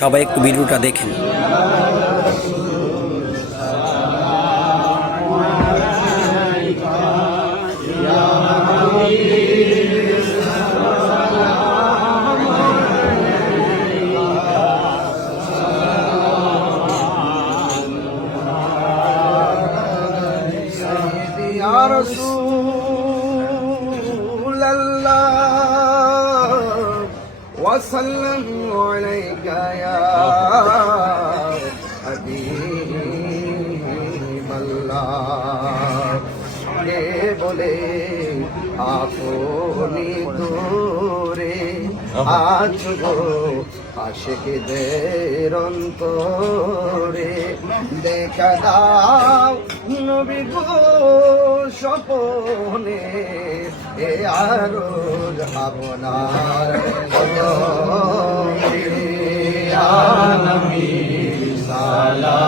সবাই একটু ভিডিওটা দেখেন। Oh, Resul وسلم عليك يا حبيب الله কে বলে আপনি দূরে আজ গো আশিকদের অন্তরে দেখা দাও নবী গো স্বপনে এ আর আপনার সালা